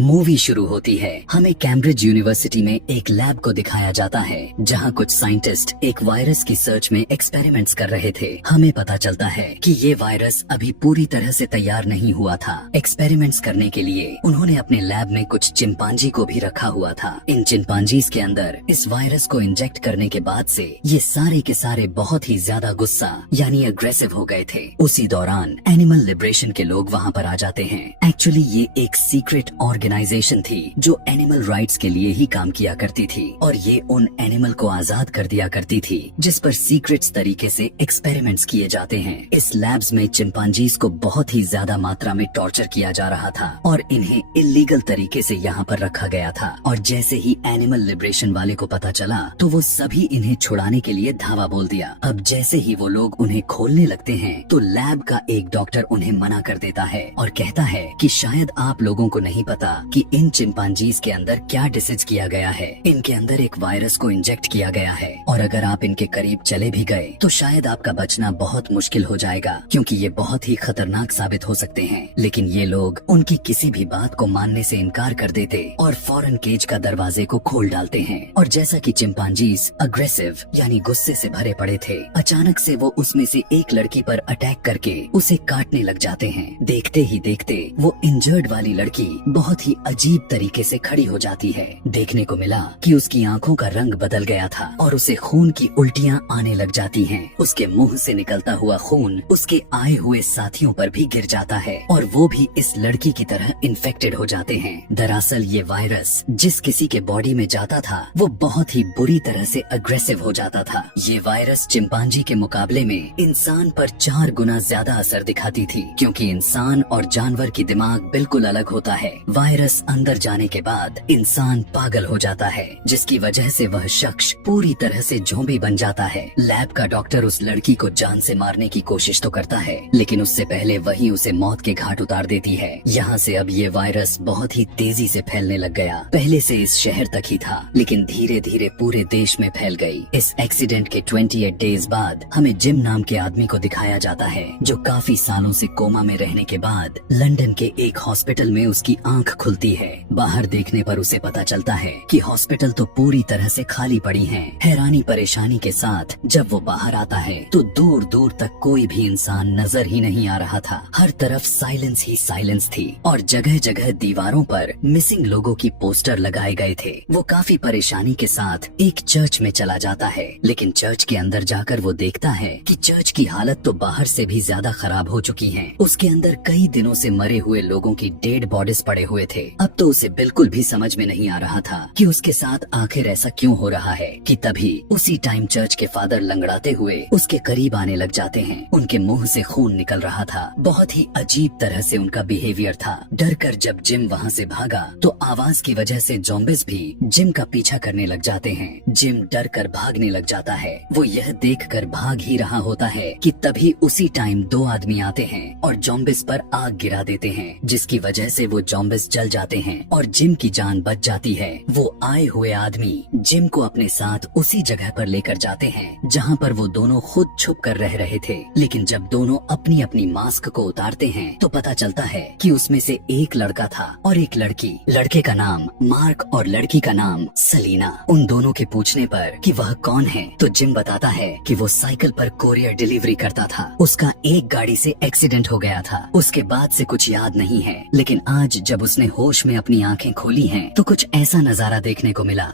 Movie शुरू होती है। हमें कैम्ब्रिज यूनिवर्सिटी में एक लैब को दिखाया जाता है जहां कुछ साइंटिस्ट एक वायरस की सर्च में एक्सपेरिमेंट्स कर रहे थे। हमें पता चलता है कि ये वायरस अभी पूरी तरह से तैयार नहीं हुआ था। एक्सपेरिमेंट्स करने के लिए उन्होंने अपने लैब में कुछ चिंपांजी को भी रखा हुआ था। इन चिंपांजीज के अंदर इस वायरस को इंजेक्ट करने के बाद से ये सारे के सारे बहुत ही ज्यादा गुस्सा यानी अग्रेसिव हो गए थे। उसी दौरान एनिमल लिबरेशन के लोग वहाँ पर आ जाते हैं। एक्चुअली ये एक सीक्रेट ऑर्गेनाइजेशन थी जो एनिमल राइट्स के लिए ही काम किया करती थी और ये उन एनिमल को आजाद कर दिया करती थी जिस पर सीक्रेट्स तरीके से एक्सपेरिमेंट्स किए जाते हैं। इस लैब्स में चिंपांजीज को बहुत ही ज्यादा मात्रा में टॉर्चर किया जा रहा था और इन्हें इलीगल तरीके से यहाँ पर रखा गया था। और जैसे ही एनिमल लिबरेशन वाले को पता चला तो वो सभी इन्हें छुड़ाने के लिए धावा बोल दिया। अब जैसे ही वो लोग उन्हें खोलने लगते हैं तो लैब का एक डॉक्टर उन्हें मना कर देता है और कहता है कि शायद आप लोगों को नहीं पता कि इन चिंपांजीज के अंदर क्या डिसीज किया गया है। इनके अंदर एक वायरस को इंजेक्ट किया गया है और अगर आप इनके करीब चले भी गए तो शायद आपका बचना बहुत मुश्किल हो जाएगा क्योंकि ये बहुत ही खतरनाक साबित हो सकते हैं। लेकिन ये लोग उनकी किसी भी बात को मानने से इनकार कर देते और फौरन केज का दरवाजे को खोल डालते हैं। और जैसा कि चिंपांजीज अग्रेसिव यानी गुस्से से भरे पड़े थे, अचानक से वो उसमें से एक लड़की पर अटैक करके उसे काटने लग जाते हैं। देखते ही देखते वो इंजर्ड वाली लड़की बहुत ही अजीब तरीके से खड़ी हो जाती है। देखने को मिला कि उसकी आंखों का रंग बदल गया था और उसे खून की उल्टियां आने लग जाती हैं। उसके मुंह से निकलता हुआ खून उसके आए हुए साथियों पर भी गिर जाता है और वो भी इस लड़की की तरह इन्फेक्टेड हो जाते हैं। दरअसल ये वायरस जिस किसी के बॉडी में जाता था वो बहुत ही बुरी तरह से अग्रेसिव हो जाता था। ये वायरस चिंपांजी के मुकाबले में इंसान पर 4 गुना ज्यादा असर दिखाती थी क्योंकि इंसान और जानवर की दिमाग बिल्कुल अलग होता है। वायरस अंदर जाने के बाद इंसान पागल हो जाता है जिसकी वजह से वह शख्स पूरी तरह से ज़ॉम्बी बन जाता है। लैब का डॉक्टर उस लड़की को जान से मारने की कोशिश तो करता है लेकिन उससे पहले वही उसे मौत के घाट उतार देती है। यहाँ से अब ये वायरस बहुत ही तेजी से फैलने लग गया। पहले से इस शहर तक ही था लेकिन धीरे धीरे पूरे देश में फैल गई। इस एक्सीडेंट के 28 डेज बाद हमें जिम नाम के आदमी को दिखाया जाता है जो काफी सालों से कोमा में रहने के बाद लंदन के एक हॉस्पिटल में उसकी आंख खुलती है। बाहर देखने पर उसे पता चलता है कि हॉस्पिटल तो पूरी तरह से खाली पड़ी है। हैरानी परेशानी के साथ जब वो बाहर आता है तो दूर दूर तक कोई भी इंसान नजर ही नहीं आ रहा था। हर तरफ साइलेंस ही साइलेंस थी और जगह जगह दीवारों पर मिसिंग लोगों की पोस्टर लगाए गए थे। वो काफी परेशानी के साथ एक चर्च में चला जाता है लेकिन चर्च के अंदर जाकर वो देखता है कि चर्च की हालत तो बाहर से भी ज्यादा खराब हो चुकी है। उसके अंदर कई दिनों से मरे हुए लोगों की डेड बॉडीज पड़े हुए थे। अब तो उसे बिल्कुल भी समझ में नहीं आ रहा था कि उसके साथ आखिर ऐसा क्यों हो रहा है कि तभी उसी टाइम चर्च के फादर लंगड़ाते हुए उसके करीब आने लग जाते हैं। उनके मुंह से खून निकल रहा था। बहुत ही अजीब तरह से उनका बिहेवियर था। डर कर जब जिम वहाँ से भागा तो आवाज की वजह से ज़ॉम्बीज़ भी जिम का पीछा करने लग जाते हैं। जिम डर कर भागने लग जाता है। वो यह देख कर भाग ही रहा होता है कि तभी उसी टाइम 2 आदमी आते हैं और ज़ॉम्बीज़ पर आग गिरा देते हैं जिसकी वजह से वो ज़ॉम्बीज़ जल जाते हैं और जिम की जान बच जाती है। वो आए हुए आदमी जिम को अपने साथ उसी जगह पर लेकर जाते हैं जहाँ पर वो दोनों खुद छुप कर रह रहे थे। लेकिन जब दोनों अपनी अपनी मास्क को उतारते हैं तो पता चलता है कि उसमें से एक लड़का था और एक लड़की। लड़के का नाम मार्क और लड़की का नाम सलीना। उन दोनों के पूछने पर कि वह कौन है तो जिम बताता है कि वो साइकिल पर कोरियर डिलीवरी करता था। उसका एक गाड़ी से एक्सीडेंट हो गया था। उसके बाद से कुछ याद नहीं है लेकिन आज जब उसने होश में अपनी आंखें खोली हैं तो कुछ ऐसा नजारा देखने को मिला।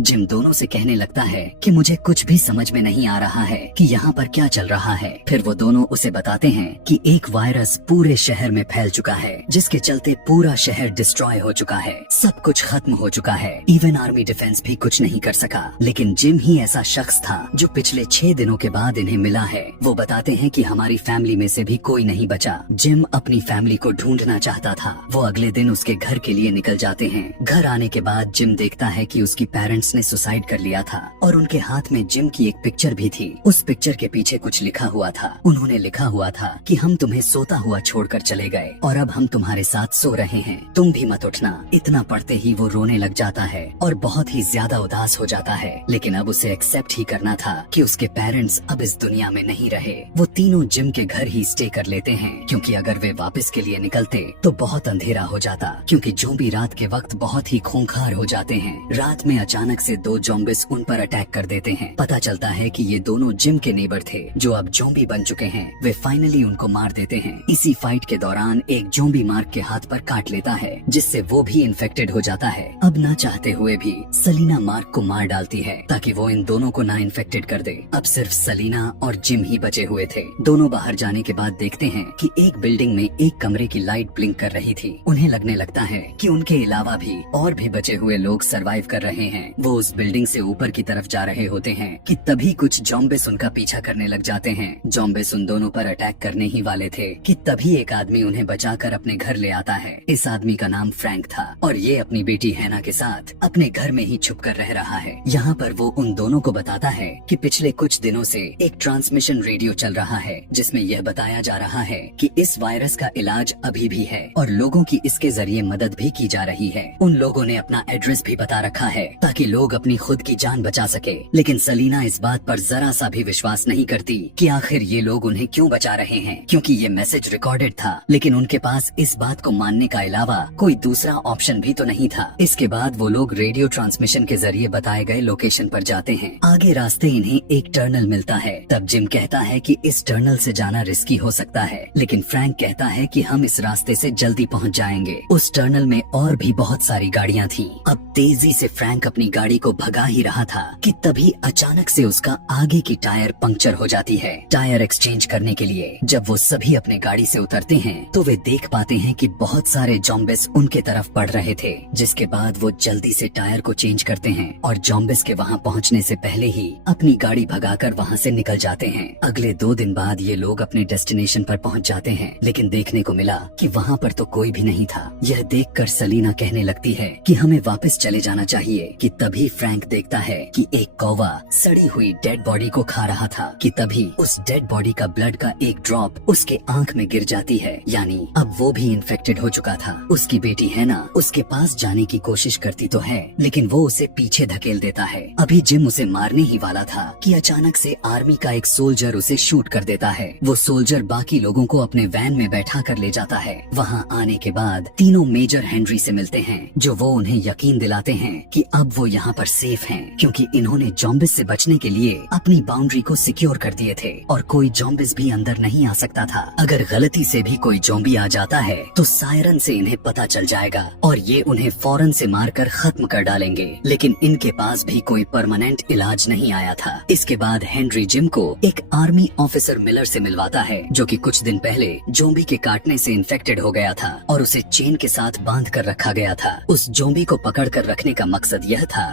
जिम दोनों से कहने लगता है कि मुझे कुछ भी समझ में नहीं आ रहा है कि यहाँ पर क्या चल रहा है। फिर वो दोनों उसे बताते हैं कि एक वायरस पूरे शहर में फैल चुका है जिसके चलते पूरा शहर डिस्ट्रॉय हो चुका है। सब कुछ खत्म हो चुका है। इवन आर्मी डिफेंस भी कुछ नहीं कर सका। लेकिन जिम ही ऐसा शख्स था जो पिछले 6 दिनों के बाद इन्हें मिला है। वो बताते हैं कि हमारी फैमिली में से भी कोई नहीं बचा। जिम अपनी फैमिली को ढूंढना चाहता था। वो अगले दिन उसके घर के लिए निकल जाते हैं। घर आने के बाद जिम देखता है कि उसकी पेरेंट्स वायरस ने सुसाइड कर लिया था और उनके हाथ में जिम की एक पिक्चर भी थी। उस पिक्चर के पीछे कुछ लिखा हुआ था। उन्होंने लिखा हुआ था कि हम तुम्हें सोता हुआ छोड़कर चले गए और अब हम तुम्हारे साथ सो रहे हैं, तुम भी मत उठना। इतना पढ़ते ही वो रोने लग जाता है और बहुत ही ज्यादा उदास हो जाता है। लेकिन अब उसे एक्सेप्ट ही करना था कि उसके पेरेंट्स अब इस दुनिया में नहीं रहे। वो तीनों जिम के घर ही स्टे कर लेते हैं, क्योंकि अगर वे वापस के लिए निकलते तो बहुत अंधेरा हो जाता, क्योंकि ज़ॉम्बी रात के वक्त बहुत ही खूंखार हो जाते हैं। रात में अचानक से 2 ज़ॉम्बिस उन पर अटैक कर देते हैं। पता चलता है कि ये दोनों जिम के नेबर थे जो अब ज़ॉम्बी बन चुके हैं। वे फाइनली उनको मार देते हैं। इसी फाइट के दौरान एक ज़ॉम्बी मार्क के हाथ पर काट लेता है, जिससे वो भी इन्फेक्टेड हो जाता है। अब ना चाहते हुए भी सलीना मार्क को मार डालती है ताकि वो इन दोनों को ना इन्फेक्टेड कर दे। अब सिर्फ सलीना और जिम ही बचे हुए थे। दोनों बाहर जाने के बाद देखते हैं कि एक बिल्डिंग में एक कमरे की लाइट ब्लिंक कर रही थी। उन्हें लगने लगता है कि उनके अलावा भी और भी बचे हुए लोग सरवाइव कर रहे हैं। वो उस बिल्डिंग से ऊपर की तरफ जा रहे होते हैं कि तभी कुछ ज़ॉम्बिस उनका पीछा करने लग जाते हैं। ज़ॉम्बिस उन दोनों पर अटैक करने ही वाले थे कि तभी एक आदमी उन्हें बचाकर अपने घर ले आता है। इस आदमी का नाम फ्रैंक था और ये अपनी बेटी हैना के साथ अपने घर में ही छुप कर रह रहा है। यहाँ पर वो उन दोनों को बताता है कि पिछले कुछ दिनों से एक ट्रांसमिशन रेडियो चल रहा है, जिसमें यह बताया जा रहा है कि इस वायरस का इलाज अभी भी है और लोगों की इसके जरिए मदद भी की जा रही है। उन लोगों ने अपना एड्रेस भी बता रखा है ताकि लोग अपनी खुद की जान बचा सके। लेकिन सलीना इस बात पर जरा सा भी विश्वास नहीं करती कि आखिर ये लोग उन्हें क्यों बचा रहे हैं, क्योंकि ये मैसेज रिकॉर्डेड था। लेकिन उनके पास इस बात को मानने का अलावा कोई दूसरा ऑप्शन भी तो नहीं था। इसके बाद वो लोग रेडियो ट्रांसमिशन के जरिए बताए गए लोकेशन पर जाते हैं। आगे रास्ते इन्हें एक टनल मिलता है। तब जिम कहता है कि इस टनल से जाना रिस्की हो सकता है, लेकिन फ्रैंक कहता है कि हम इस रास्ते से जल्दी पहुंच जाएंगे। उस टनल में और भी बहुत सारी गाड़ियां थीं। अब तेजी से फ्रैंक अपनी गाड़ी को भगा ही रहा था कि तभी अचानक से उसका आगे की टायर पंक्चर हो जाती है। टायर एक्सचेंज करने के लिए जब वो सभी अपने गाड़ी से उतरते हैं तो वे देख पाते हैं कि बहुत सारे ज़ॉम्बिस उनके तरफ बढ़ रहे थे। जिसके बाद वो जल्दी से टायर को चेंज करते हैं और ज़ॉम्बिस के वहाँ पहुँचने से पहले ही अपनी गाड़ी भगाकर वहाँ से निकल जाते हैं। अगले 2 दिन बाद ये लोग अपने डेस्टिनेशन पर पहुँच जाते हैं, लेकिन देखने को मिला कि वहाँ पर तो कोई भी नहीं था। यह देखकर सलीना कहने लगती है कि हमें वापस चले जाना चाहिए कि तभी फ्रैंक देखता है कि एक कौवा सड़ी हुई डेड बॉडी को खा रहा था कि तभी उस डेड बॉडी का ब्लड का एक ड्रॉप उसके आंख में गिर जाती है, यानी अब वो भी इन्फेक्टेड हो चुका था। उसकी बेटी हैना उसके पास जाने की कोशिश करती तो है, लेकिन वो उसे पीछे धकेल देता है। अभी जिम उसे मारने ही वाला था कि अचानक से आर्मी का एक सोल्जर उसे शूट कर देता है। वो सोल्जर बाकी लोगों को अपने वैन में बैठा कर ले जाता है। वहाँ आने के बाद तीनों मेजर हेनरी से मिलते हैं, जो वो उन्हें यकीन दिलाते हैं कि अब वो यहाँ पर सेफ हैं, क्योंकि इन्होंने ज़ॉम्बिस से बचने के लिए अपनी बाउंड्री को सिक्योर कर दिए थे और कोई ज़ॉम्बिस भी अंदर नहीं आ सकता था। अगर गलती से भी कोई ज़ॉम्बी आ जाता है तो सायरन से इन्हें पता चल जाएगा और ये उन्हें फौरन से मारकर खत्म कर डालेंगे। लेकिन इनके पास भी कोई परमानेंट इलाज नहीं आया था। इसके बाद हेनरी जिम को एक आर्मी ऑफिसर मिलर से मिलवाता है, जो कि कुछ दिन पहले ज़ॉम्बी के काटने से इन्फेक्टेड हो गया था और उसे चेन के साथ बांध कर रखा गया था। उस ज़ॉम्बी को पकड़ कर रखने का मकसद यह था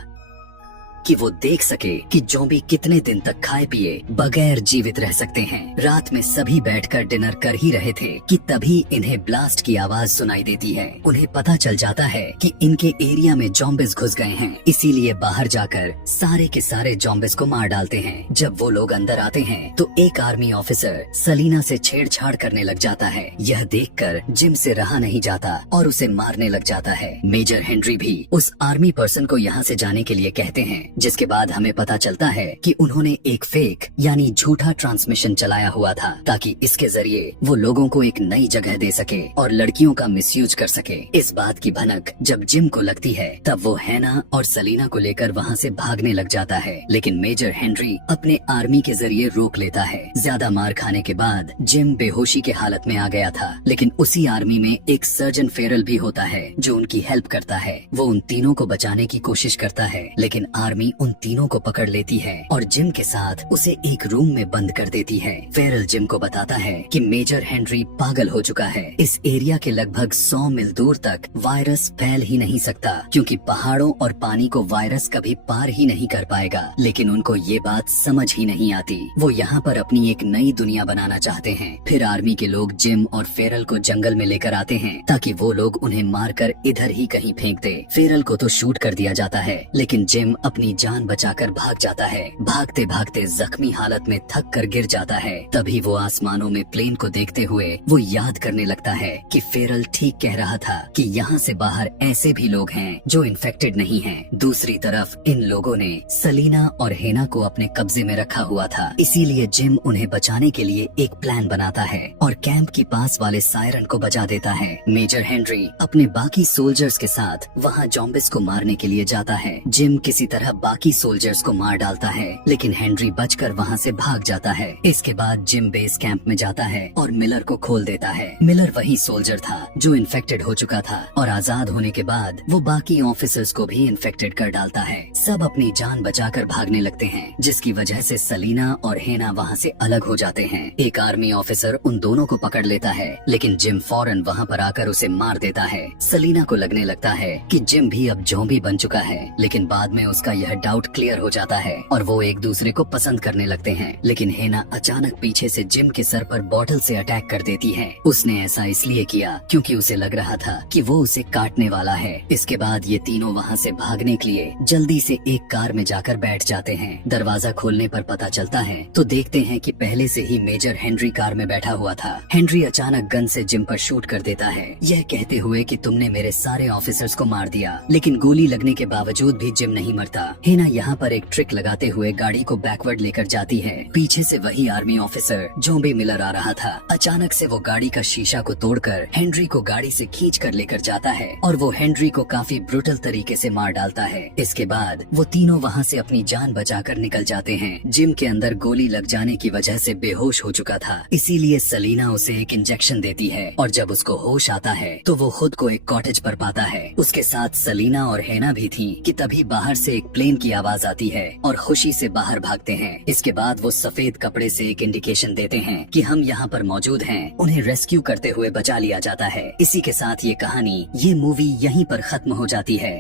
कि वो देख सके कि ज़ॉम्बी कितने दिन तक खाए पिए बगैर जीवित रह सकते हैं। रात में सभी बैठकर डिनर कर ही रहे थे कि तभी इन्हें ब्लास्ट की आवाज सुनाई देती है। उन्हें पता चल जाता है कि इनके एरिया में ज़ॉम्बिस घुस गए हैं, इसीलिए बाहर जाकर सारे के सारे ज़ॉम्बिस को मार डालते हैं। जब वो लोग अंदर आते हैं तो एक आर्मी ऑफिसर सलीना से छेड़छाड़ करने लग जाता है। यह देखकर जिम से रहा नहीं जाता और उसे मारने लग जाता है। मेजर हेनरी भी उस आर्मी पर्सन को यहाँ से जाने के लिए कहते हैं, जिसके बाद हमें पता चलता है कि उन्होंने एक फेक यानी झूठा ट्रांसमिशन चलाया हुआ था ताकि इसके जरिए वो लोगों को एक नई जगह दे सके और लड़कियों का मिसयूज कर सके। इस बात की भनक जब जिम को लगती है तब वो हैना और सलीना को लेकर वहाँ से भागने लग जाता है, लेकिन मेजर हेनरी अपने आर्मी के जरिए रोक लेता है। ज्यादा मार खाने के बाद जिम बेहोशी के हालत में आ गया था, लेकिन उसी आर्मी में एक सर्जन फेरल भी होता है जो उनकी हेल्प करता है। वो उन तीनों को बचाने की कोशिश करता है, लेकिन आर्मी आर्मी उन तीनों को पकड़ लेती है और जिम के साथ उसे एक रूम में बंद कर देती है। फेरल जिम को बताता है कि मेजर हेनरी पागल हो चुका है। इस एरिया के लगभग 100 मील दूर तक वायरस फैल ही नहीं सकता, क्योंकि पहाड़ों और पानी को वायरस कभी पार ही नहीं कर पाएगा। लेकिन उनको ये बात समझ ही नहीं आती। वो यहाँ पर अपनी एक नई दुनिया बनाना चाहते हैं। फिर आर्मी के लोग जिम और फेरल को जंगल में लेकर आते हैं ताकि वो लोग उन्हें मारकर इधर ही कहीं फेंक दे। फेरल को तो शूट कर दिया जाता है, लेकिन जिम अपनी जान बचाकर भाग जाता है। भागते भागते जख्मी हालत में थक कर गिर जाता है। तभी वो आसमानों में प्लेन को देखते हुए वो याद करने लगता है कि फेरल ठीक कह रहा था कि यहाँ से बाहर ऐसे भी लोग हैं जो इन्फेक्टेड नहीं हैं। दूसरी तरफ इन लोगों ने सलीना और हेना को अपने कब्जे में रखा हुआ था, इसीलिए जिम उन्हें बचाने के लिए एक प्लान बनाता है और कैंप के पास वाले सायरन को बजा देता है। मेजर हेनरी अपने बाकी सोल्जर्स के साथ वहाँ जॉम्बिस को मारने के लिए जाता है। जिम किसी तरह बाकी सोल्जर्स को मार डालता है, लेकिन हेनरी बचकर वहाँ से भाग जाता है। इसके बाद जिम बेस कैंप में जाता है और मिलर को खोल देता है। मिलर वही सोल्जर था जो इन्फेक्टेड हो चुका था और आजाद होने के बाद वो बाकी ऑफिसर्स को भी इन्फेक्टेड कर डालता है। सब अपनी जान बचाकर भागने लगते हैं, जिसकी वजह से सलीना और हेना वहाँ से अलग हो जाते हैं। एक आर्मी ऑफिसर उन दोनों को पकड़ लेता है, लेकिन जिम फौरन वहाँ पर आकर उसे मार देता है। सलीना को लगने लगता है कि जिम भी अब ज़ॉम्बी बन चुका है, लेकिन बाद में उसका यह डाउट क्लियर हो जाता है और वो एक दूसरे को पसंद करने लगते हैं। लेकिन हेना अचानक पीछे से जिम के सर पर बॉटल से अटैक कर देती है। उसने ऐसा इसलिए किया क्योंकि उसे लग रहा था कि वो उसे काटने वाला है। इसके बाद ये तीनों वहाँ से भागने के लिए जल्दी से एक कार में जाकर बैठ जाते हैं। दरवाजा खोलने पर पता चलता है तो देखते हैं कि पहले से ही मेजर हेनरी कार में बैठा हुआ था। हेनरी अचानक गन से जिम पर शूट कर देता है, यह कहते हुए कि तुमने मेरे सारे ऑफिसर्स को मार दिया। लेकिन गोली लगने के बावजूद भी जिम नहीं मरता। हेना यहाँ पर एक ट्रिक लगाते हुए गाड़ी को बैकवर्ड लेकर जाती है। पीछे से वही आर्मी ऑफिसर ज़ॉम्बी मिलर आ रहा था। अचानक से वो गाड़ी का शीशा को तोड़कर हेनरी को गाड़ी से खींच कर लेकर जाता है और वो हेनरी को काफी ब्रूटल तरीके से मार डालता है। इसके बाद वो तीनों वहाँ से अपनी जान बचाकर निकल जाते हैं। जिम के अंदर गोली लग जाने की वजह से बेहोश हो चुका था, इसीलिए सलीना उसे एक इंजेक्शन देती है और जब उसको होश आता है तो वो खुद को एक कॉटेज पर पाता है। उसके साथ सलीना और हेना भी थी कि तभी बाहर से एक प्लेन की आवाज आती है और खुशी से बाहर भागते हैं। इसके बाद वो सफेद कपड़े से एक इंडिकेशन देते हैं कि हम यहाँ पर मौजूद हैं। उन्हें रेस्क्यू करते हुए बचा लिया जाता है। इसी के साथ ये कहानी, ये मूवी यहीं पर खत्म हो जाती है।